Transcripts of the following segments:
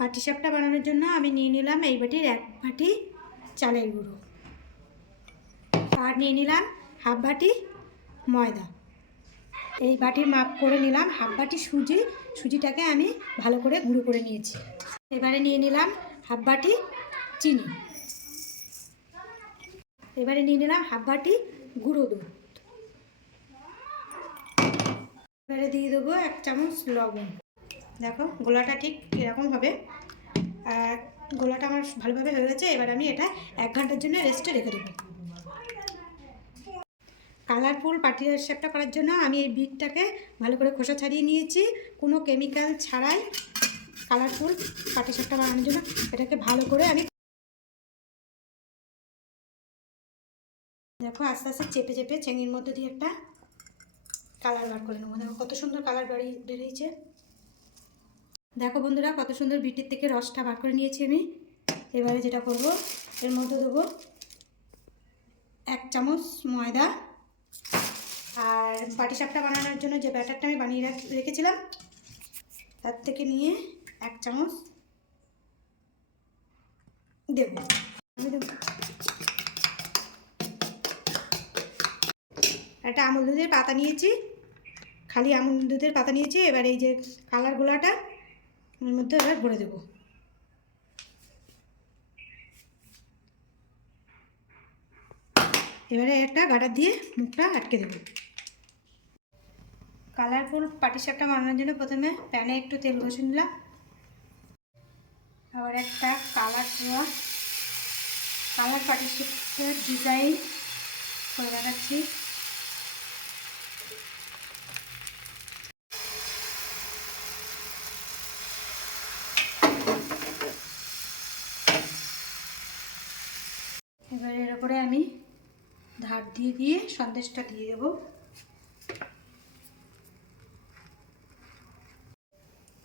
পাটিসাপটা বানানোর জন্য আমি নিয়ে নিলাম এই বাটির 1 বাটি চালের গুঁড়ো, আর নিয়ে নিলাম হাফ বাটি ময়দা। এই বাটির মাপ করে নিলাম হাফ বাটি সুজি, সুজিটাকে আমি ভালো করে গুঁড়ো করে নিয়েছি। এবারে নিয়ে নিলাম হাফ বাটি চিনি, এবারে নিয়ে নিলাম হাফ বাটি গুঁড়ো দুধ, এবারে দিয়ে দেবো 1 চামচ লবণ। দেখো গোলাটা ঠিক এরকম হবে, আর গোলাটা আমার ভালোভাবে হয়ে গেছে। এবার আমি এটা 1 ঘন্টার জন্য রেস্টে রেখে দেবো। কালারফুল পাটিসাপটা করার জন্য আমি এই বিটটাকে ভালো করে খোসা ছাড়িয়ে নিয়েছি, কোনো কেমিক্যাল ছাড়াই কালারফুল পাটিসাপটা বানানোর জন্য এটাকে ভালো করে আমি দেখো আস্তে আস্তে চেপে চেপে চেনির মধ্যে দিয়ে একটা কালার বার করে নেবো। দেখো কত সুন্দর কালার বেরিয়েছে। দেখো বন্ধুরা কত সুন্দর বিটের থেকে রসটা বার করে নিয়েছি আমি। এবারে যেটা করব, এর মধ্যে দেবো 1 চামচ ময়দা, আর পাটিসাপটা বানানোর জন্য যে ব্যাটারটা আমি বানিয়ে রেখেছিলাম তার থেকে নিয়ে 1 চামচ দেব। একটা আমুল দুধের পাতা নিয়েছি, খালি আমুল দুধের পাতা নিয়েছি। এবার এই যে কালার গোলাটা এর মধ্যে এবার ভরে দেবো। এবারে একটা গার্ডার দিয়ে মুখটা আটকে দেবো। কালারফুল পাটিসাপটা বানানোর জন্য প্রথমে প্যানে একটু তেল বসিয়ে নিলাম, আবার একটা কালার পাটিসাপটার ডিজাইন করে দেখাচ্ছি। এবার এর উপরে আমি ধার দিয়ে দিয়ে সন্দেশটা দিয়ে দেবো।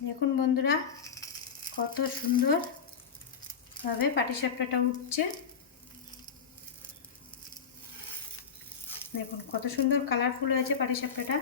দেখুন বন্ধুরা কত সুন্দরভাবে পাটিসাপটাটা উঠছে, দেখুন কত সুন্দর কালারফুল হয়েছে পাটিসাপটাটা।